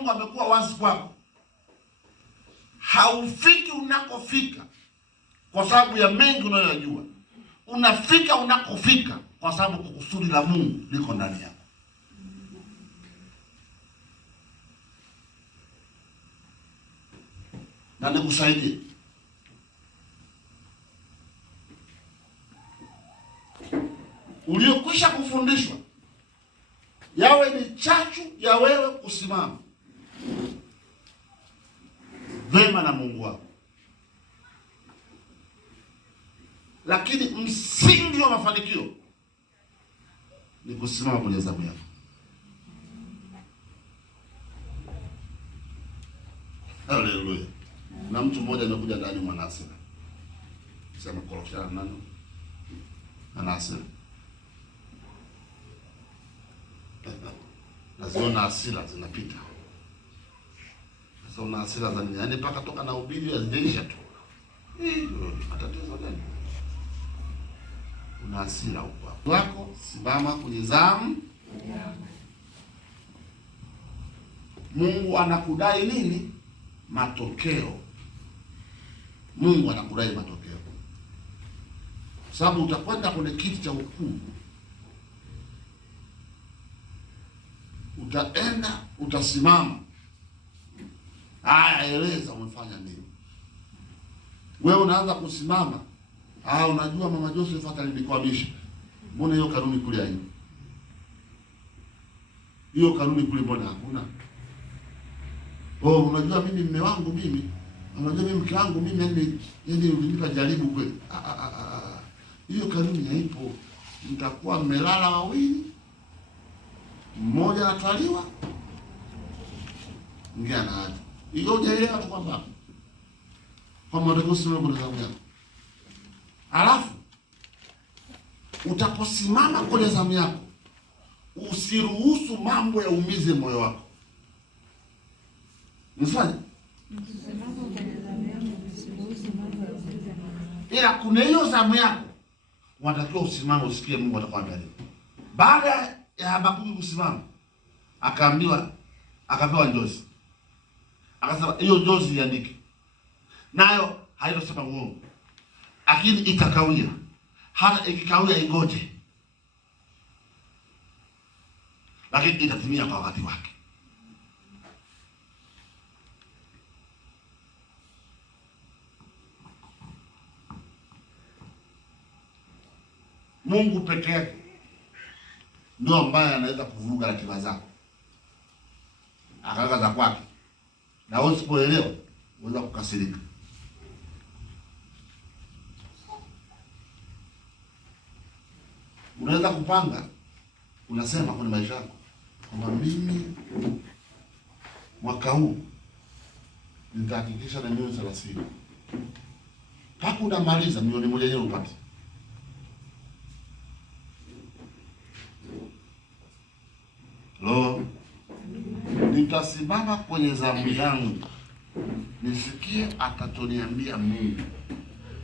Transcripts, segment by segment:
Mungu amekuwa wazi kwako, haufiki unakofika kwa sababu ya mengi unayoyajua. Unafika unakofika kwa sababu kusudi la Mungu liko ndani yako. Na nikusaidie, uliokwisha kufundishwa yawe ni chachu ya wewe kusimama vema na Mungu wako. Lakini msingi wa mafanikio ni kusimama kwenye zamu yako. Haleluya. Na mtu mmoja amekuja ndani mwana hasira. Sema korofishana nani? Ana hasira. Naziona hasira zinapita. Sasa una hasira za nini? Yaani mpaka toka na ubiri azideisha tu. Matatizo gani? Una hasira huko. Wako simama kwenye zamu. Mungu anakudai nini? Matokeo. Mungu anakudai matokeo. Sababu utakwenda kwenye kiti cha hukumu. Utaenda, utasimama. Haya, eleza umefanya nini? Wewe unaanza kusimama. Unajua Mama Joseph atanikwamisha. Mbona hiyo kanuni kule haina? Hiyo kanuni kule mbona hakuna? Unajua mimi mume wangu mimi, unajua mimi mke wangu mimi, yani ulinipa jaribu kweli. Hiyo kanuni haipo. Mtakuwa mmelala wawili, mmoja anatwaliwa, mwingine anaacha. Hiyo hujaelewa tu kwamba ndio sio kwa zamu yako. Alafu utaposimama kwenye zamu yako, usiruhusu mambo yaumize moyo wako. Mfanye ila kuna hiyo zamu yako unatakiwa usimame, usikie Mungu atakwambia nini. Baada ya Habakuki kusimama, akapewa njozi. Akasema hiyo njozi iandike. Nayo haitosema uongo. Lakini itakawia. Hata ikikawia ingoje. Lakini itatimia kwa wakati wake. Mungu pekee yake ndio ambaye anaweza kuvuruga ratiba zako. Akaweka za kwake. Na usipoelewa unaweza kukasirika. Unaweza kupanga, unasema kwenye maisha yako kwamba mimi mwaka huu nitahakikisha na milioni 30. Hapo unamaliza milioni 1 yenyewe upate. Nitasimama kwenye zamu yangu, nisikie atachoniambia Mungu.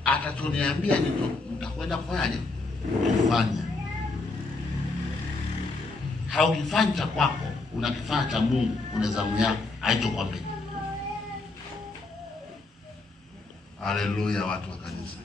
Atachoniambia nitakwenda kufanyaje? Kufanya. Haukifanya cha kwako, unakifanya cha Mungu kwenye zamu yako, haitokwambia. Haleluya, watu wa kanisa.